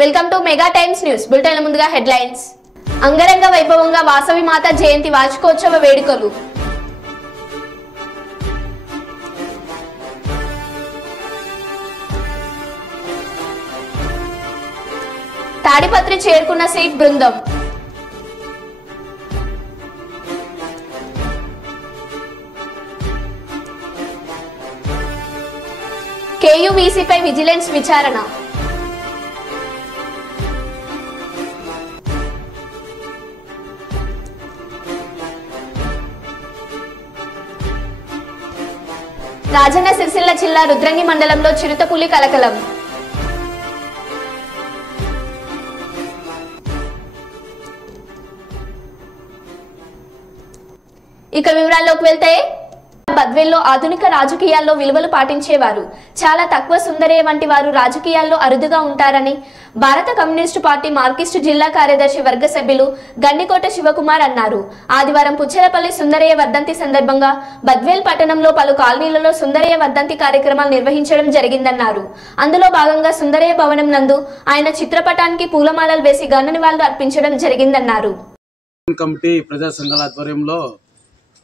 Welcome to mega times news bulletin. ముందుగా headlines. అంగరంగ వైభవంగా వాసవి మాత జయంతి వార్షికోత్సవ వేడుకలు. తాడిపత్రి చేరుకున్న సీట్ బృందం. కేయూవీసీపై విజిలెన్స్ విచారణ. రాజన్న సిరిసిల్ల జిల్లా రుద్రంగి మండలంలో చిరుతపులి కలకలం. ఇక వివరాల్లోకి వెళ్తే, బద్వేల్లో ఆధునిక రాజకీయాల్లో విలువలు పాటించేవారు చాలా తక్కువ. సుందరయ్య వంటి వారు రాజకీయాల్లో అరుదుగా ఉంటారని భారత కమ్యూనిస్టు పార్టీ మార్కిస్టు జిల్లా కార్యదర్శి వర్గ సభ్యులు గండికోట శివకుమార్ అన్నారు. ఆదివారం పుచ్చలపల్లి సుందరయ్య వర్ధంతి సందర్భంగా బద్వేల్ పట్టణంలో పలు కాలనీలలో సుందరయ్య వర్ధంతి కార్యక్రమాలు నిర్వహించడం జరిగిందన్నారు. అందులో భాగంగా సుందరయ్య భవనం నందు ఆయన చిత్రపటానికి పూలమాలలు వేసి ఘన నివాళులు అర్పించడం జరిగిందన్నారు. కమిటీ ప్రజా సంఘాల ఆధ్వర్యంలో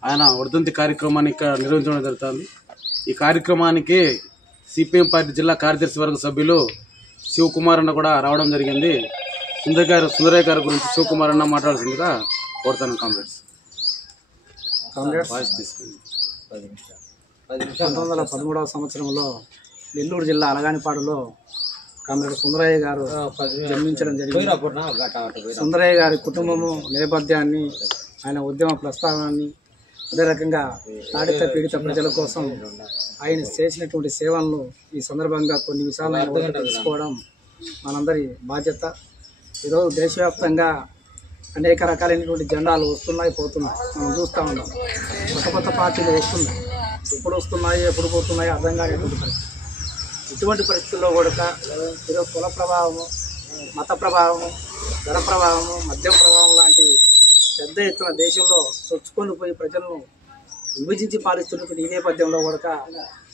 ఆయన వర్ధంతి కార్యక్రమాన్ని నిర్వహించడం జరుగుతుంది. ఈ కార్యక్రమానికి సిపిఎం పార్టీ జిల్లా కార్యదర్శి వర్గ సభ్యులు శివకుమార్ అన్న కూడా రావడం జరిగింది. సుందరయ్య గారి గురించి శివకుమార్ అన్న మాట్లాడాల్సిందిగా కోరుతాను. కాంగ్రెస్ 1913వ సంవత్సరంలో నెల్లూరు జిల్లా అలగానిపాడులో కామ్రేడ్ సుందరయ్య గారు జన్మించడం జరిగింది. సుందరయ్య గారి కుటుంబము నేపథ్యాన్ని, ఆయన ఉద్యమ ప్రస్థానాన్ని, అదే రకంగా తాడిత పీడిత ప్రజల కోసం ఆయన చేసినటువంటి సేవలను ఈ సందర్భంగా కొన్ని విషయాలను తెలుసుకోవడం మనందరి బాధ్యత. ఈరోజు దేశవ్యాప్తంగా అనేక రకాలైనటువంటి జెండాలు వస్తున్నాయి, పోతున్నాయి. మనం చూస్తూ ఉన్నాం. కొత్త కొత్త పార్టీలు వస్తున్నాయి. ఎప్పుడు వస్తున్నాయి, ఎప్పుడు పోతున్నాయి అర్థం కానిటువంటి పరిస్థితి. ఇటువంటి పరిస్థితుల్లో కూడా ఈరోజు కుల ప్రభావము, మత ప్రభావము, ధర ప్రభావము, మద్యం ప్రభావం లాంటి పెద్ద ఎత్తున దేశంలో చొచ్చుకొని పోయి ప్రజలను విభజించి పాలిస్తున్నటువంటి ఈ నేపథ్యంలో కూడా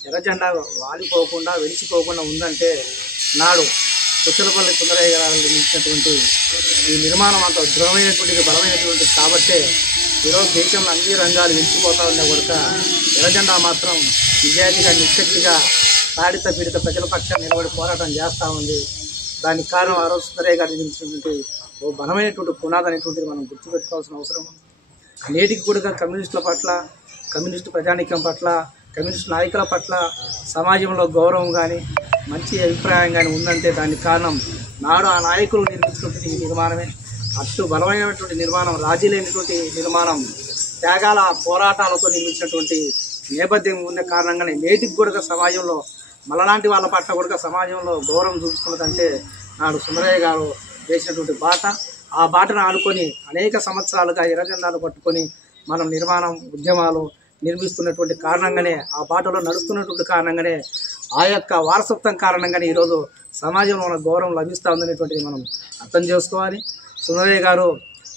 ఎర్ర జెండా వాలిపోకుండా వెలిసిపోకుండా ఉందంటే నాడు పుచ్చలపల్లి సుందరయ్య గారు నిర్మించినటువంటి ఈ నిర్మాణం అంత దృఢమైనటువంటిది, బలమైనటువంటిది. కాబట్టే ఈరోజు దేశంలో అన్ని రంగాలు వెలిసిపోతా ఉన్నా కూడా ఎర్ర జెండా మాత్రం నిజాయితీగా, నిశ్శక్తిగా తాడిత పీడిత ప్రజల పక్షాన్ని నిలబడి పోరాటం చేస్తూ ఉంది. దానికి కారణం ఆ రోజు సుందరయ్య గారు నిర్మించినటువంటి ఓ బలమైనటువంటి పునాది అనేటువంటిది మనం గుర్తుపెట్టుకోవాల్సిన అవసరం ఉంది. నేటికి కూడా కమ్యూనిస్టుల పట్ల, కమ్యూనిస్టు ప్రజానీకం పట్ల, కమ్యూనిస్టు నాయకుల పట్ల సమాజంలో గౌరవం కానీ, మంచి అభిప్రాయం కానీ ఉందంటే దానికి కారణం నాడు ఆ నాయకులు నిర్మించినటువంటి ఈ నిర్మాణమే. అటు బలమైనటువంటి నిర్మాణం, రాజీ లేనటువంటి నిర్మాణం, త్యాగాల పోరాటాలతో నిర్మించినటువంటి నేపథ్యం ఉన్న కారణంగానే నేటికి కూడా సమాజంలో మనలాంటి వాళ్ళ పట్ల కూడా సమాజంలో గౌరవం చూపిస్తున్నదంటే నాడు సుందరయ్య గారు వేసినటువంటి బాట. ఆ బాటను ఆనుకొని అనేక సంవత్సరాలుగా ఎర్ర జెండాలు పట్టుకొని మనం నిర్మాణం, ఉద్యమాలు నిర్మిస్తున్నటువంటి కారణంగానే, ఆ బాటలో నడుస్తున్నటువంటి కారణంగానే, ఆ యొక్క వారసత్వం కారణంగానే ఈరోజు సమాజంలో మన గౌరవం లభిస్తూ ఉందనేటువంటిది మనం అర్థం చేసుకోవాలి. సుందరయ్య గారు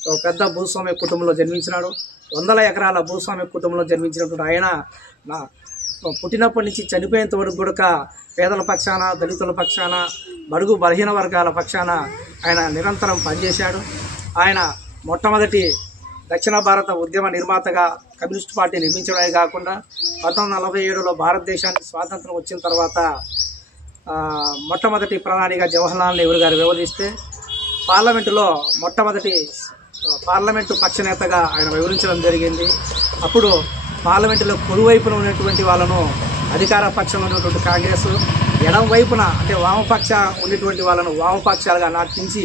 ఒక పెద్ద భూస్వామ్య కుటుంబంలో జన్మించినాడు. 100 ఎకరాల భూస్వామ్య కుటుంబంలో జన్మించినటువంటి ఆయన పుట్టినప్పటి నుంచి చనిపోయేంత వరకు కూడా పేదల పక్షాన, దళితుల పక్షాన, బడుగు బలహీన వర్గాల పక్షాన ఆయన నిరంతరం పనిచేశాడు. ఆయన మొట్టమొదటి దక్షిణ భారత ఉద్యమ నిర్మాతగా కమ్యూనిస్ట్ పార్టీ నిర్మించడమే కాకుండా 1947లో భారతదేశానికి స్వాతంత్రం వచ్చిన తర్వాత మొట్టమొదటి ప్రధానిగా జవహర్లాల్ నెహ్రూ గారు వ్యవహరిస్తే పార్లమెంటులో మొట్టమొదటి పార్లమెంటు పక్షనేతగా ఆయన వివరించడం జరిగింది. అప్పుడు పార్లమెంటులో కుడివైపున ఉన్నటువంటి వాళ్ళను అధికార పక్షంలో ఉన్నటువంటి కాంగ్రెస్, ఎడం వైపున అంటే వామపక్ష ఉన్నటువంటి వాళ్ళను వామపక్షాలుగా నాటించి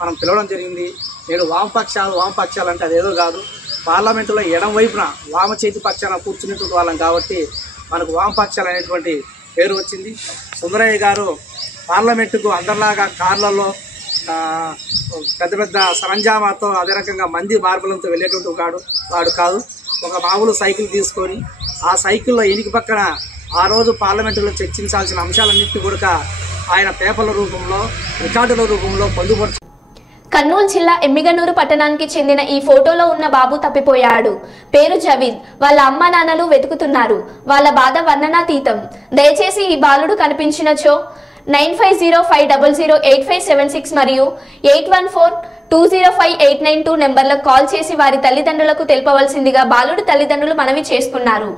మనం పిలవడం జరిగింది. నేడు వామపక్షాలు అంటే అదేదో కాదు. పార్లమెంటులో ఎడం వైపున వామ చేతి పక్షాన కూర్చునేటువంటి వాళ్ళం కాబట్టి మనకు వామపక్షాలు అనేటువంటి పేరు వచ్చింది. సుందరయ్య గారు పార్లమెంటుకు అందరిలాగా కార్లలో పెద్ద పెద్ద సరంజామాతో, అదే రకంగా మంది మార్బలంతో వెళ్ళేటువంటి వాడు కాదు. ఒక మామూలు సైకిల్ తీసుకొని ఆ సైకిల్లో ఎనికి పక్కన ఆ రోజు పార్లమెంటులో చర్చించాల్సిన అంశాలన్నింటినీ కూడా ఆయన పేపర్ల రూపంలో, రికార్డుల రూపంలో పొందుపరుచు. కర్నూలు జిల్లా ఎమ్మిగనూరు పట్టణానికి చెందిన ఈ ఫోటోలో ఉన్న బాబు తప్పిపోయాడు. పేరు జవీద్. వాళ్ళ అమ్మ నాన్నలు వెతుకుతున్నారు. వాళ్ళ బాధ వర్ణనాతీతం. దయచేసి ఈ బాలుడు కనిపించినచో 9505008576 మరియు 8142058992 నెంబర్లకు కాల్ చేసి వారి తల్లిదండ్రులకు తెలుపవలసిందిగా బాలుడు తల్లిదండ్రులు మనవి చేస్తున్నారు.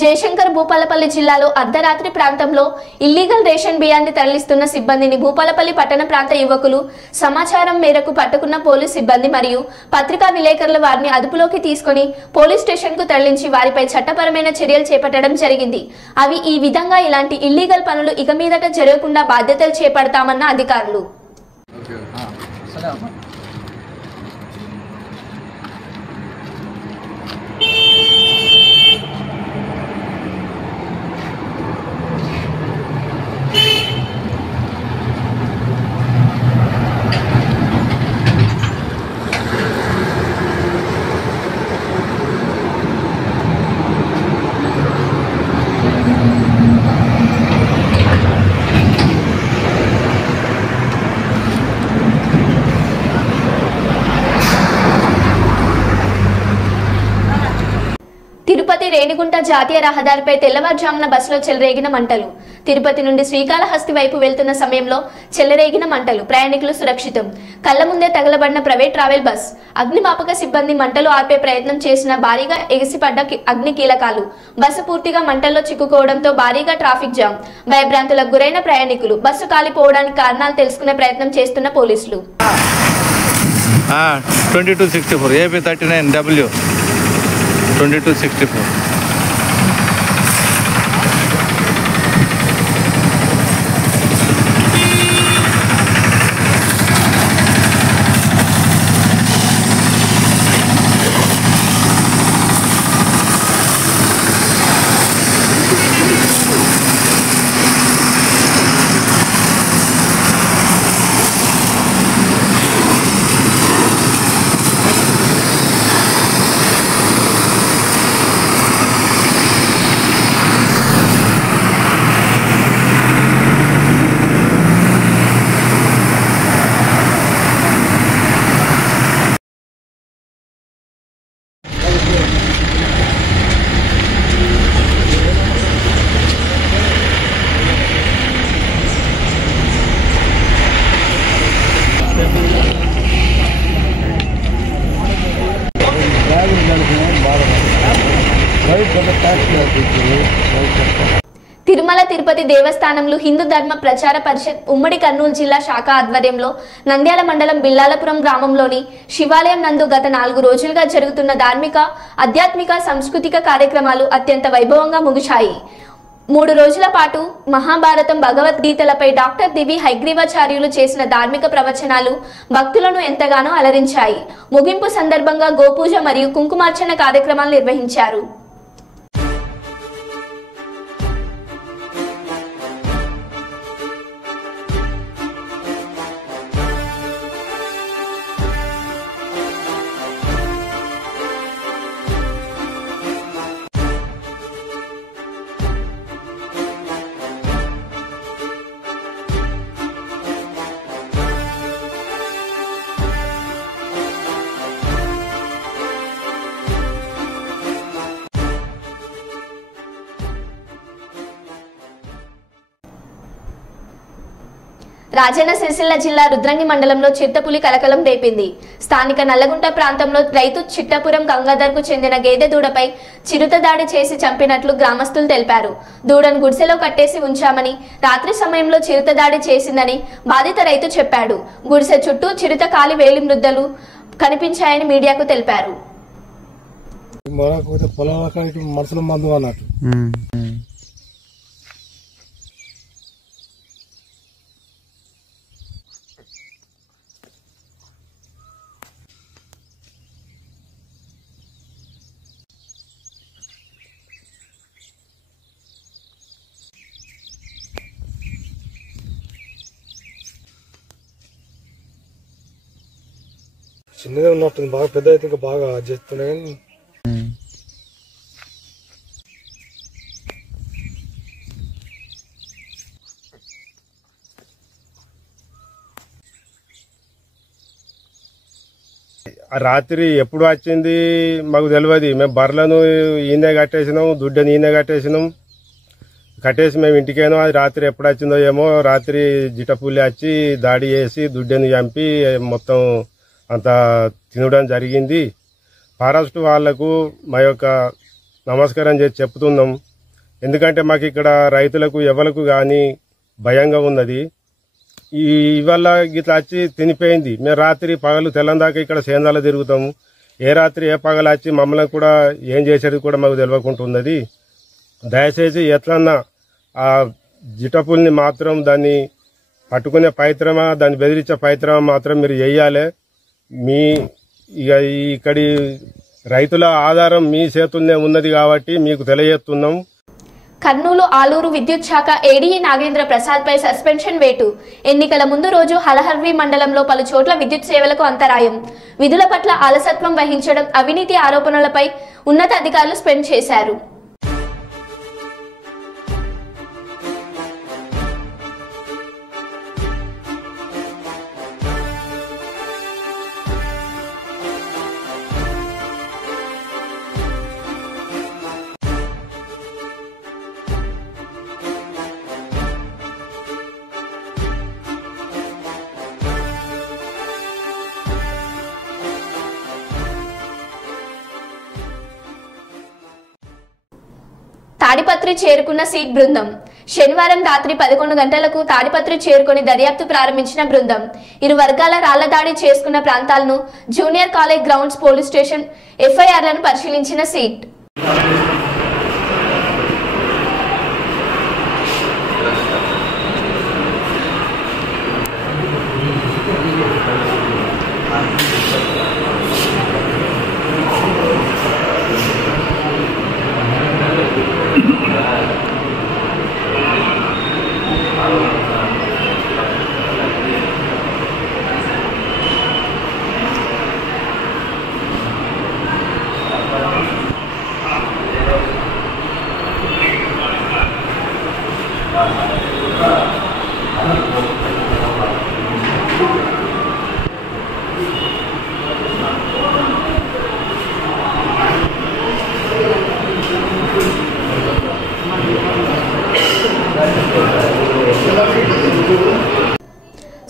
జయశంకర్ భూపాలపల్లి జిల్లాలో అర్ధరాత్రి ప్రాంతంలో ఇల్లీగల్ రేషన్ బియ్యాన్ని తరలిస్తున్న సిబ్బందిని భూపాలపల్లి పట్టణ ప్రాంత యువకులు సమాచారం మేరకు పట్టుకున్న పోలీస్ సిబ్బంది మరియు పత్రికా విలేకరుల వారిని అదుపులోకి తీసుకుని పోలీస్ స్టేషన్ కు తరలించి వారిపై చట్టపరమైన చర్యలు చేపట్టడం జరిగింది. అవి ఈ విధంగా ఇలాంటి ఇల్లీగల్ పనులు ఇక మీదట జరగకుండా బాధ్యతలు చేపడతామన్న అధికారులు. తిరుపతి రేణిగుంట జాతీయ రహదారిపై తెల్లవారుజామున బస్సులో చెలరేగిన మంటలు. తిరుపతి నుండి శ్రీకాళహస్తి వైపు వెళ్తున్న సమయంలో చెలరేగిన మంటలు. ప్రయాణికులు సురక్షితం. కళ్ల ముందే తగలబడిన ప్రైవేట్ ట్రావెల్ బస్. అగ్నిమాపక సిబ్బంది మంటలు ఆర్పే ప్రయత్నం చేసిన భారీగా ఎగిసిపడ్డ అగ్ని కీలకాలు. బస్సు పూర్తిగా మంటల్లో చిక్కుకోవడంతో భారీగా ట్రాఫిక్ జామ్. భయభ్రాంతులకు గురైన ప్రయాణికులు. బస్సు కాలిపోవడానికి కారణాలు తెలుసుకునే ప్రయత్నం చేస్తున్న పోలీసులు. 2264 AP39W 2264. తిరుమల తిరుపతి దేవస్థానంలో హిందూ ధర్మ ప్రచార పరిషత్ ఉమ్మడి కర్నూలు జిల్లా శాఖ ఆధ్వర్యంలో నంద్యాల మండలం బిల్లాలపురం గ్రామంలోని శివాలయం నందు గత 4 రోజులుగా జరుగుతున్న ధార్మిక, ఆధ్యాత్మిక, సాంస్కృతిక కార్యక్రమాలు అత్యంత వైభవంగా ముగిశాయి. 3 రోజుల పాటు మహాభారతం, భగవద్గీతలపై డాక్టర్ దివి హైగ్రీవాచార్యులు చేసిన ధార్మిక ప్రవచనాలు భక్తులను ఎంతగానో అలరించాయి. ముగింపు సందర్భంగా గోపూజ మరియు కుంకుమార్చన కార్యక్రమాలు నిర్వహించారు. రాజన్న సిరిసిల్ల జిల్లా రుద్రంగి మండలంలో చిరుతపులి కలకలం రేపింది. స్థానిక నల్లగుంట ప్రాంతంలో రైతు చిట్టపురం గంగాధర్ కు చెందిన గేదె దూడపై చిరుత దాడి చేసి చంపినట్లు గ్రామస్తులు తెలిపారు. దూడను గుడిసెలో కట్టేసి ఉంచామని, రాత్రి సమయంలో చిరుత దాడి చేసిందని బాధిత రైతు చెప్పాడు. గుడిసె చుట్టూ చిరుత కాలి వేలి మృద్దలు కనిపించాయని మీడియాకు తెలిపారు. మనుషుల మందు అన్నట్టు చిన్నదే ఉన్నట్టుంది. బాగా పెద్ద అయితే ఇంకా బాగా చేస్తుండే కానీ రాత్రి ఎప్పుడు వచ్చింది మాకు తెలియదు. మేము బర్రెలను ఈయనే కట్టేసినాం, దుడ్డని ఈయనే కట్టేసి మేము ఇంటికైనా అది రాత్రి ఎప్పుడు వచ్చిందో ఏమో. రాత్రి జిటపుల్లి వచ్చి దాడి చేసి దుడ్డని చంపి మొత్తం అంతా తినడం జరిగింది. ఫారెస్ట్ వాళ్లకు మా యొక్క నమస్కారం చేసి చెప్తున్నాం. ఎందుకంటే మాకు ఇక్కడ రైతులకు ఎవరికి కానీ భయంగా ఉన్నది. ఇవల్ల గిట్లా వచ్చి తినిపోయింది. మేము రాత్రి పగలు తెల్లందాకా ఇక్కడ సేందాలో తిరుగుతాము. ఏ రాత్రి ఏ పగలు వచ్చి మమ్మల్ని కూడా ఏం చేసేది కూడా మాకు తెలియకుంటున్నది. దయచేసి ఎట్లన్నా ఆ జిటపుల్ని మాత్రం దాన్ని పట్టుకునే ప్రయత్నమా, దాన్ని బెదిరించే ప్రయత్నమా మాత్రం మీరు చేయాలి. మీ ఇక్కడి రైతుల ఆధారం మీ చేతుల్నే ఉన్నది కాబట్టి మీకు తెలియజేస్తున్నాం. కర్నూలు ఆలూరు విద్యుత్ శాఖ ఏడీఈ నాగేంద్ర ప్రసాద్ పై సస్పెన్షన్ వేటు. ఎన్నికల ముందు రోజు హలహర్వి మండలంలో పలు చోట్ల విద్యుత్ సేవలకు అంతరాయం. విధుల పట్ల అలసత్వం వహించడం, అవినీతి ఆరోపణలపై ఉన్నత అధికారులు స్పెండ్ చేశారు. తాడిపత్రి చేరుకున్న సీట్ బృందం. శనివారం రాత్రి 11 గంటలకు తాడిపత్రి చేరుకుని దర్యాప్తు ప్రారంభించిన బృందం ఇరు వర్గాల రాళ్ల దాడి చేసుకున్న ప్రాంతాలను, junior college grounds police station ఎఫ్ఐఆర్లను పరిశీలించిన సీట్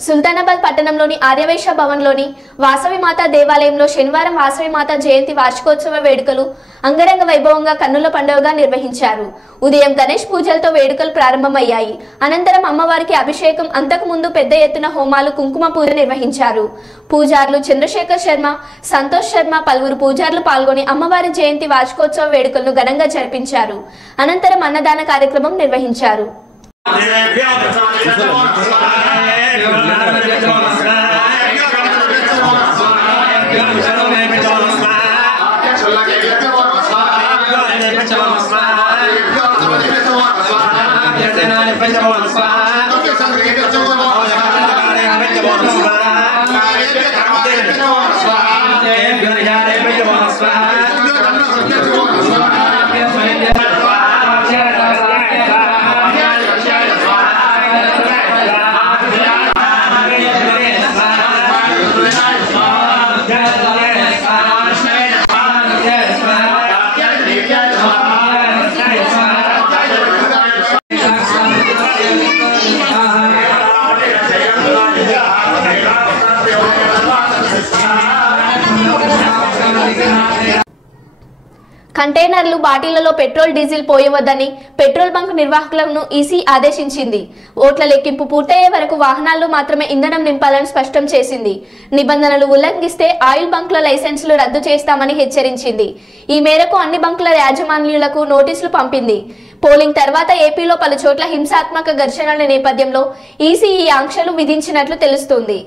సుల్తానాబాద్ పట్టణంలోని ఆర్యవైశ్య భవన్లోని వాసవిమాత దేవాలయంలో శనివారం వాసవిమాత జయంతి వార్షికోత్సవ వేడుకలు అంగరంగ వైభవంగా కన్నుల పండుగగా నిర్వహించారు. ఉదయం గణేష్ పూజలతో వేడుకలు ప్రారంభమయ్యాయి. అనంతరం అమ్మవారికి అభిషేకం, అంతకుముందు పెద్ద ఎత్తున హోమాలు, కుంకుమ పూజ నిర్వహించారు. పూజారులు చంద్రశేఖర్ శర్మ, సంతోష్ శర్మ, పలువురు పూజారులు పాల్గొని అమ్మవారి జయంతి వార్షికోత్సవ వేడుకలను ఘనంగా జరిపించారు. అనంతరం అన్నదాన కార్యక్రమం నిర్వహించారు. కంటైనర్లు బాటిళ్లలో పెట్రోల్ డీజిల్ పోయవద్దని పెట్రోల్ బంక్ నిర్వాహకులను ఈసీ ఆదేశించింది. ఓట్ల లెక్కింపు పూర్తయ్యే వరకు వాహనాల్లో మాత్రమే ఇంధనం నింపాలని స్పష్టం చేసింది. నిబంధనలు ఉల్లంఘిస్తే ఆయిల్ బంకుల లైసెన్సులు రద్దు చేస్తామని హెచ్చరించింది. ఈ మేరకు అన్ని బంకుల యాజమాన్యులకు నోటీసులు పంపింది. పోలింగ్ తర్వాత ఏపీలో పలు చోట్ల హింసాత్మక ఘర్షణల నేపథ్యంలో ఈసీ ఈ ఆంక్షలు విధించినట్లు తెలుస్తోంది.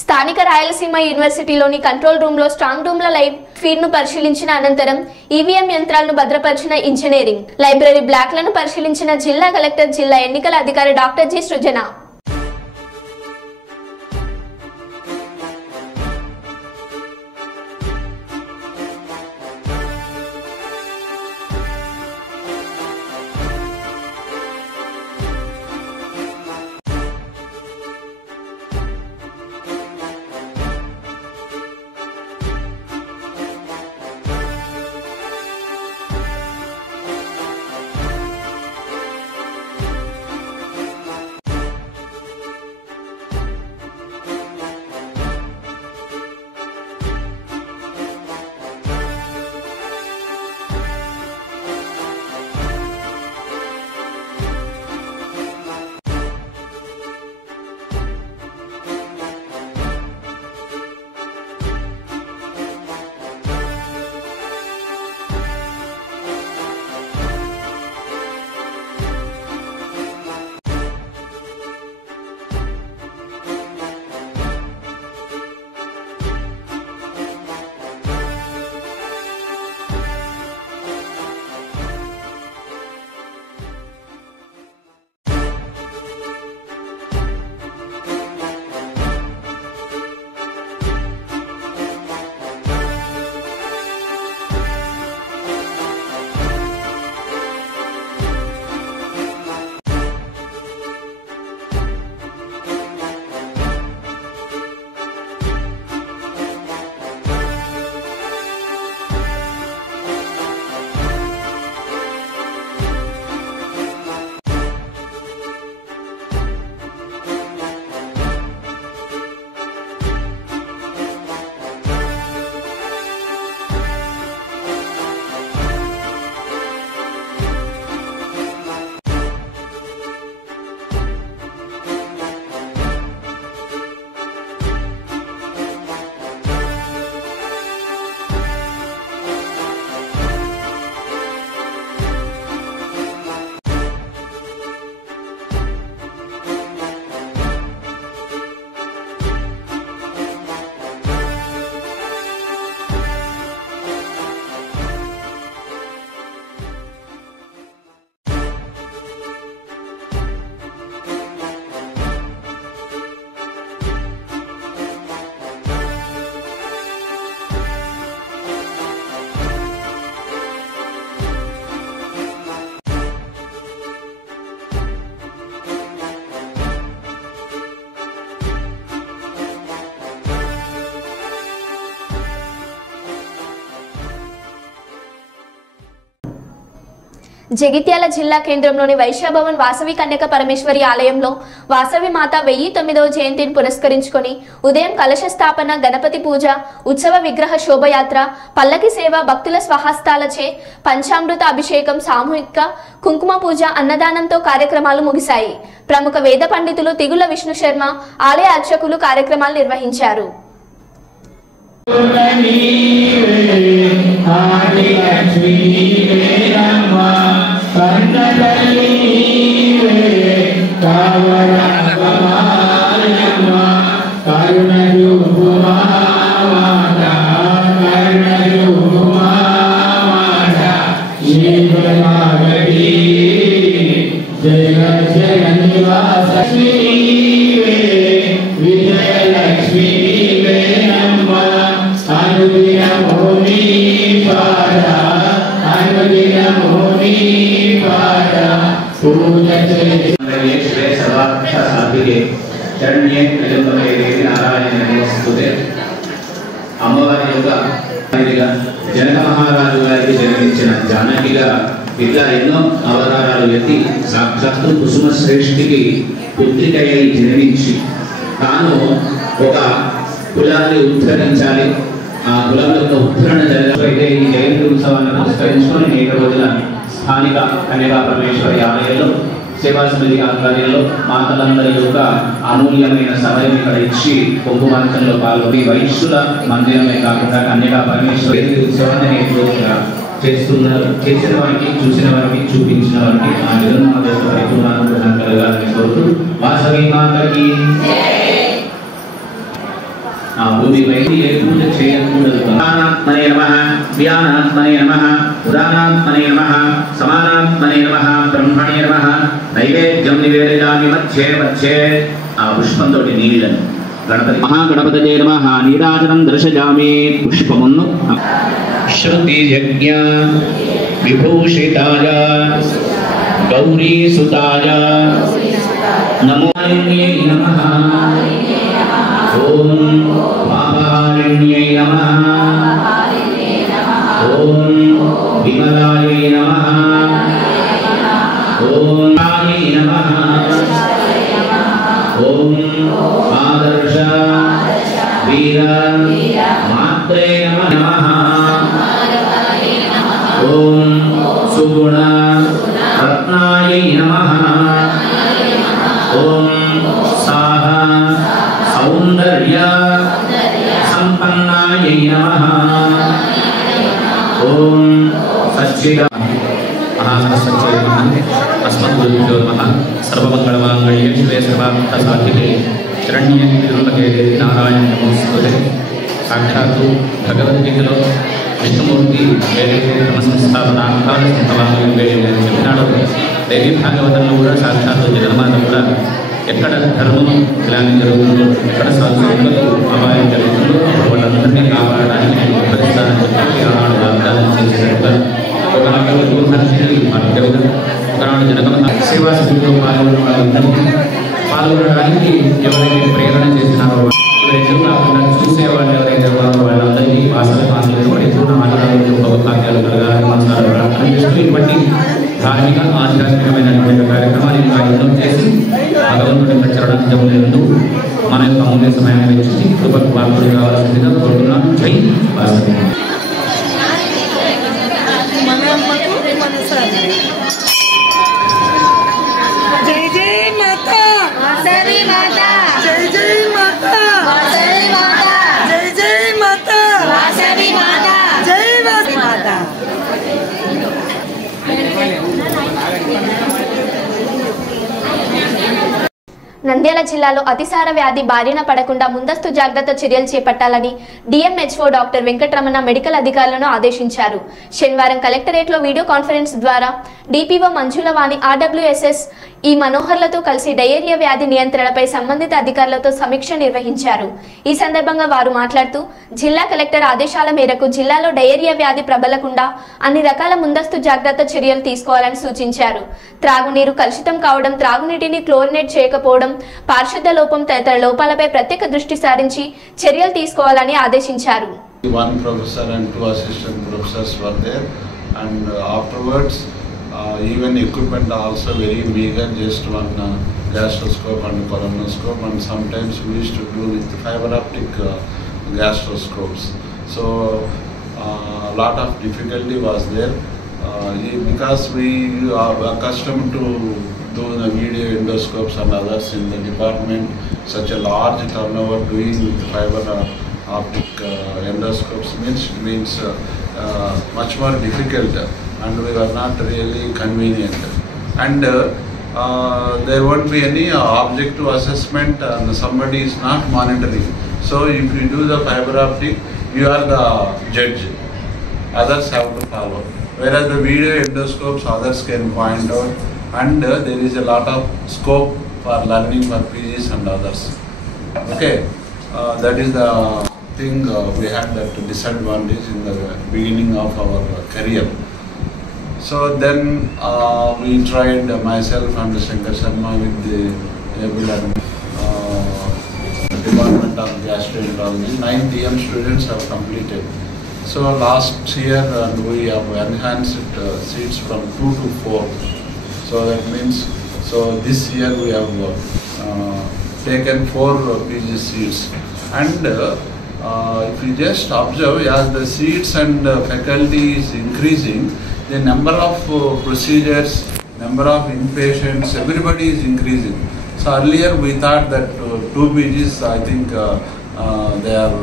స్థానిక రాయలసీమ యూనివర్సిటీలోని కంట్రోల్ రూమ్లో స్ట్రాంగ్ రూమ్ల లైవ్ ఫీడ్ను పరిశీలించిన అనంతరం ఈవీఎం యంత్రాలను భద్రపరిచిన ఇంజనీరింగ్ లైబ్రరీ బ్లాక్లను పరిశీలించిన జిల్లా కలెక్టర్, జిల్లా ఎన్నికల అధికారి డాక్టర్ జి సృజన. జగిత్యాల జిల్లా కేంద్రంలోని వైశ్యభవన్ వాసవి కన్యక పరమేశ్వరి ఆలయంలో వాసవి మాత 1009వ జయంతిని పురస్కరించుకొని ఉదయం కలశ స్థాపన, గణపతి పూజ, ఉత్సవ విగ్రహ శోభయాత్ర, పల్లకి సేవ, భక్తుల స్వహస్తాలచే పంచామృత అభిషేకం, సామూహిక కుంకుమ పూజ, అన్నదానంతో కార్యక్రమాలు ముగిశాయి. ప్రముఖ వేద పండితులు తిగుల విష్ణు శర్మ, ఆలయ అర్చకులు కార్యక్రమాలు నిర్వహించారు. Kavara అమ్మవారి యొక్క జనక మహారాజు గారికి జన్మించిన జానకిగా ఇట్లా ఎన్నో అవతారాలు ఎత్తి సాక్షాత్తు కుసుమ శ్రేష్ఠికి పుత్రికయ్యి జన్మించి తాను ఒక కులాన్ని ఉద్ధరించాలి, ఆ కులం యొక్క ఉద్ధరణ జరగైతే ఈ జయంతి ఉత్సవాన్ని పురస్కరించుకొని అనేక రోజుల స్థానిక కన్యకా పరమేశ్వరి ఆలయంలో సేవా సమితి ఆధ్వర్యంలో మాతలందరి యొక్క అమూల్యమైన సమయం ఇక్కడ ఇచ్చి కుంకుమార్చనలో పాల్గొని వైశ్యుల మందిరమే కాకుండా కన్యకా పరమేశ్వరి ఉత్సవాన్ని చేస్తున్నారు. చేసిన వారికి, చూసిన వారికి, చూపించిన వారికి ఆ విధంగా పరిపూర్ణానుగ్రహం కలగాలని కోరుతూ వాసవి మాతకి ఆ భూమిపై ఏ పూజ చేయకూడదు. ప్రాణాత్మనే నమః, వ్యానాత్మనే నమః, ఉదానాత్మనే నమః, సమానాత్మనే నమః, బ్రహ్మణే నమః. నైవేద్యం నివేదయామి మధ్యే మధ్యే. ఆ పుష్పంతో నీళ్ళను గణపతి మహాగణపతయే నమః నీరాజనం దర్శయామి. పుష్పమును శృతి యజ్ఞ విభూషితాయ గౌరీ సుతాయ నమో నమః. ఓం పాపారణ్యై నమః. ఓం విమలాయై నమః. ఓం ఆయై నమః. ఓం ఆదర్శ వీర మాత్రే నమః. ఓం సుగుణ రత్నాయై నమః. ఓం సాహ సౌందర్య సంపన్నాయై నమః. ఓం సచ్చిద మహాసరస్వత్యై నమః. అస్మద్గురుభ్యో నమః. సర్వమంగళమాంగళ్యే శివే సర్వార్థసాధికే శరణ్యే త్ర్యంబకే నారాయణే నమోస్తుతే. సాక్షాత్తు భగవద్గీతలో విష్ణుమూర్తి ఏదైతే క్రమసంస్థాపనార్థాలు చెప్పినాడో దేవీ భాగవతంలో కూడా సాక్షాత్తు జగన్మాత కూడా ఎక్కడ ధర్మము గ్లాని జరుగుతుందో, ఎక్కడ సాధువులకు అపాయం జరుగుతుందో వాళ్ళందరినీ కాపాడడానికి నేను ఉపరిస్తానని చెప్పి ఆనాడు వాగ్దానం చేసినట్టుగా ఒకనాడు యువహర్షిని మార్గంగా ఒకనాడు జనగమ సేవా స్థితిలో పాల్గొన్న వాళ్ళందరినీ పాల్గొనడానికి ఎవరైతే ప్రేరణ చేసినారో ఇవరైతే కాకుండా చూసేవాళ్ళు ఎవరైతే ఉన్నారో వాళ్ళందరినీ వాస్తవాలు పరిపూర్ణ ఆనందాలు భాగ్యాలు కలగాలని మనసారా ప్రార్థన చేస్తూ ఇటువంటి ధార్మిక ఆధ్యాత్మికమైనటువంటి కార్యక్రమాన్ని ఇంకా ఎన్నో చేసి భగవంతుడి చరణాంజములందు మన యొక్క అమూల్య సమయాన్ని వెచ్చించి కృపకు పాల్గొని కావాల్సిందిగా కోరుతున్నాం. జై వాసవి. జై జై మాతా వాసవి మాతా. జై జై మాతా వాసవి మాతా. జై జై మాతా వాసవి మాతా. జై వాసవి మాతా. నంద్యాల జిల్లాలో అతిసార వ్యాధి బారిన పడకుండా ముందస్తు జాగ్రత్త చర్యలు చేపట్టాలని డిఎంహెచ్ఓ డాక్టర్ వెంకటరమణ మెడికల్ అధికారులను ఆదేశించారు. శనివారం కలెక్టరేట్లో వీడియో కాన్ఫరెన్స్ ద్వారా డిపిఓ మంజులవాణి ఆర్డబ్ల్యూఎస్ఎస్ ఈ మనోహర్లతో కలిసి డయేరియా వ్యాధి నియంత్రణపై సంబంధిత అధికారులతో సమీక్ష నిర్వహించారు. ఈ సందర్భంగా వారు మాట్లాడుతూ జిల్లా కలెక్టర్ ఆదేశాల మేరకు జిల్లాలో డయేరియా వ్యాధి ప్రబలకుండా అన్ని రకాల ముందస్తు జాగ్రత్త చర్యలు తీసుకోవాలని సూచించారు. త్రాగునీరు కలుషితం కావడం, త్రాగునీటిని క్లోరినేట్ చేయకపోవడం, పారిశుద్ధ లోపం తదితర లోపాలపై ప్రత్యేక దృష్టి సారించి చర్యలు తీసుకోవాలని ఆదేశించారు. One professor and 2 assistant professors were there, and afterwards even equipment also very meager, just one gastroscope and colonoscope, and sometimes we used to do with fiber optic gastroscopes. So a lot of difficulty was there because we are accustomed to do the video endoscopes and others in the department. Such a large turnover doing with fiber optic endoscopes means much more difficult, and we were not really convenient, and there won't be any objective assessment and somebody is not monitoring. So if you do the fiber optic, you are the judge, others have to follow, whereas the video endoscopes others can point out and there is a lot of scope for learning for PGs and others. Okay, that is the thing we had that disadvantage in the beginning of our career. So then we tried myself and Shankar Sharma with the able and Department of Gastroenterology. 9 DM students have completed. So last year we have enhanced seats from 2 to 4. So that means, so this year we have taken 4 PG seats. And if you just observe, as the seats and faculty is increasing, the number of procedures, number of inpatients, everybody is increasing. So earlier we thought that 2 PGs, I think they are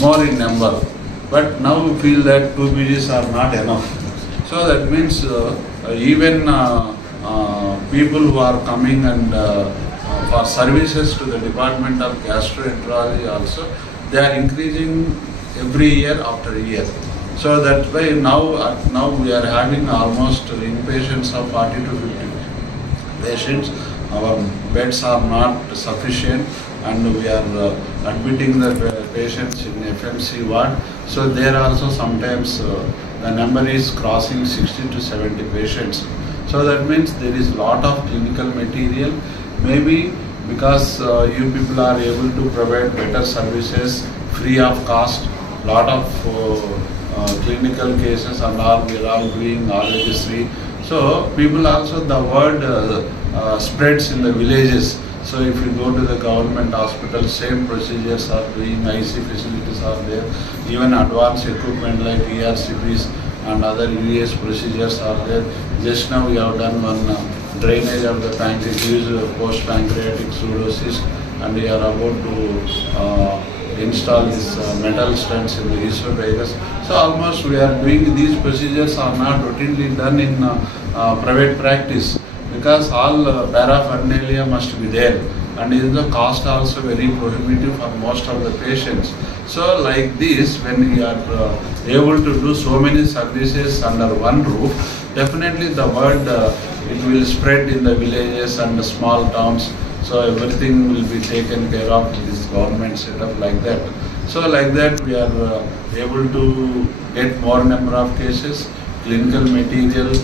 more in number. But now we feel that 2 PGs are not enough. So that means even people who are coming and for services to the Department of Gastroenterology also, they are increasing every year after year. So that's why now we are having almost inpatients of 40 to 50 patients. Our beds are not sufficient and we are admitting the patients in FMC ward. So there also sometimes the number is crossing 60 to 70 patients. So that means there is a lot of clinical material. Maybe because you people are able to provide better services free of cost, lot of clinical cases and all, we are all doing Arogyasri. So people also, the word spreads in the villages. So if you go to the government hospital, same procedures are doing, IC facilities are there, even advanced equipment like ERCPs and other UAS procedures are there. Just now we have done one drainage of the pancreas, post-pancreatic pseudocyst, and we are about to install this metal stents in the esophagus. So almost we are doing these procedures are not routinely done in private practice, because all paraphernalia must be there, and the cost also very prohibitive for most of the patients. So like this, when we are able to do so many services under one roof, definitely the word it will spread in the villages and the small towns. So everything will be taken care of in this government setup like that. So like that we are able to get more number of cases. Clinical material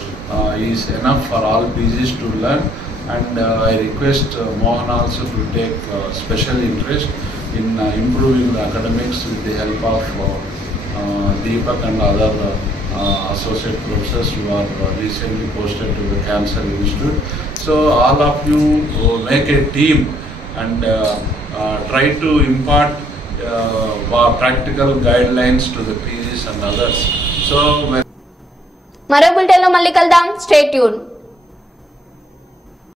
is enough for all PGs to learn, and I request Mohan also to take special interest in improving the academics with the help of Deepak and other associate professors who are recently posted to the Cancer Institute. So all of you make a team and try to impart practical guidelines to the PGs and others. So మరో బులెటిన్లో మళ్ళీ కలుద్దాం. Stay tune.